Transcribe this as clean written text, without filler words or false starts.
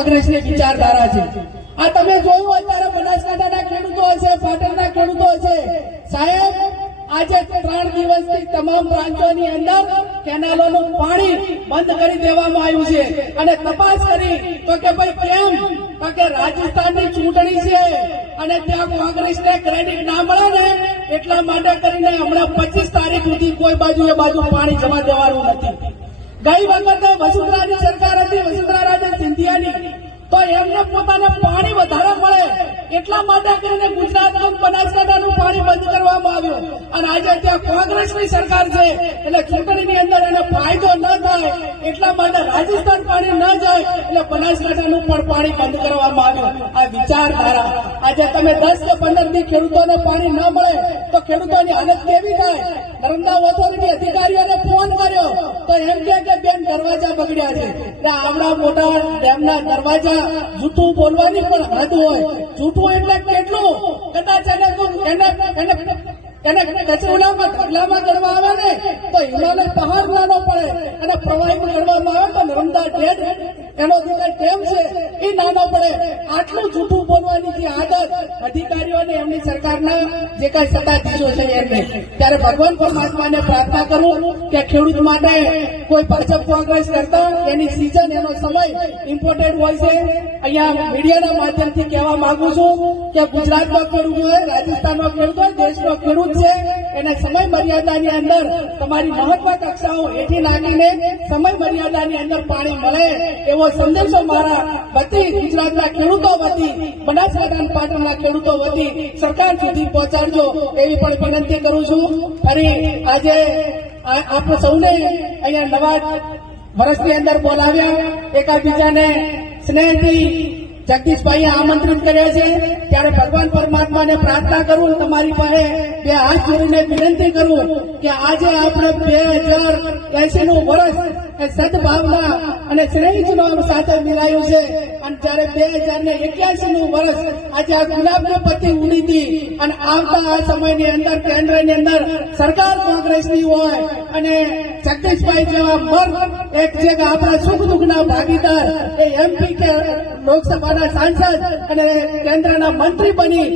કોંગ્રેસની વિચારધારા છે। આ તમે જોયું અત્યારે બનાસકાંઠાના ખેડૂતો હશે, પાટણના ખેડૂતો હશે, સાહેબ આજે 3 દિવસથી તમામ બ્રાન્ચોની અંદર કેનાલોનું પાણી બંધ કરી દેવામાં આવ્યું છે અને તપાસ કરી તો કે ભાઈ કેમ, તો કે રાજસ્થાનની ચૂંટણી છે અને ત્યાં કોંગ્રેસને ક્રેડિટ ના મળે ને એટલા માટે કરીને હમણાં 25 તારીખ સુધી કોઈ બાજુ એ બાજુ પાણી જવા દેવાનું નથી। ગઈ વખતે વસુંધરાની સરકાર હતી, વસુંધરા રાજે સિંધિયાની, તો એમને પોતાને પાણી વધારે મળે એટલા માટે કરીને ગુજરાતનું બનાસકાંઠાનું પાણી બંધ કરવામાં આવ્યું અને આજે ત્યાં કોંગ્રેસની સરકાર છે એટલે ચૂંટણીની અંદર એને ફાયદો ન થાય એટલા માટે રાજસ્થાન પાણી ન જાય એટલે બનાસકાંઠાનું પણ પાણી બંધ કરવામાં આવ્યું। આ વિચારધારા આજે તમે 10 કે 15 દી ખેડૂતોને પાણી ન મળે તો ખેડૂતોની હાલત કેવી થાય? નર્મદા ઓથોરિટી અધિકારીઓને ફોન કર્યો તો એમ કે બેન દરવાજા બગડ્યા છે। એટલે આવડા મોટા ડેમના દરવાજા જૂઠું બોલવાની પણ હદ હોય। જૂઠું એટલે કેટલું? કદાચ એને કચરોલામાં ઢગલામાં ગણવા આવે ને તો હિમાલય પહાડ નાનો પડે અને પ્રવાહીમાં ગણવામાં આવે તો નર્મદા ડેડ એનો જે કઈ ડેમ છે એ નાનો પડે। આટલું જૂઠું બોલવાની જે આદત અધિકારીઓને એમની સરકારના જે કઈ સત્તાધીશો છે એમને, ત્યારે ભગવાન પરમાત્માને પ્રાર્થના કરું કે ખેડૂત માટે કોઈ ભાજપ કોંગ્રેસ કરતા એની સિઝન, એનો સમય ઇમ્પોર્ટન્ટ હોય છે। અહીંયા મીડિયાના માધ્યમથી કહેવા માંગુ છું કે ગુજરાતનો ખેડૂત હોય, રાજસ્થાનનો ખેડૂત હોય, દેશનો ખેડૂત છે એને સમય મર્યાદાની અંદર તમારી મહત્વાકાંક્ષાઓ હેઠી નાખીને સમય મર્યાદાની અંદર પાણી મળે એવો સંદેશો મારા વતી, ગુજરાતના ખેડૂતો વતી, બનાસકાંઠા પાટણના ખેડૂતો વતી સરકાર સુધી પહોંચાડજો એવી પણ વિનંતી કરું છું। ફરી આજે આપ સૌને અહીંયા નવા વર્ષની અંદર બોલાવ્યા, એકાબીજાને સ્નેહથી જગદીશભાઈએ આમંત્રિત કર્યા છે, ત્યારે ભગવાન પરમાત્માને પ્રાર્થના કરું, તમારી પાસે 2 હાથ જોડીને વિનંતી કરું કે આજે આપણે 2080 નું વર્ષ એ સદભાવના અને સ્નેહનો સાથે મિલાયું છે અને જ્યારે 2081 નું વર્ષ આજે આ ગુલાબની પત્તી ઉડી હતી અને આવતા આ સમયની અંદર કેન્દ્રની અંદર સરકાર કોંગ્રેસની હોય અને જગદીશભાઈ જેવા મર્દ એક છે કે આપણા સુખ દુઃખના ભાગીદાર એ MP કે લોકસભાના સાંસદ અને કેન્દ્રના મંત્રી બની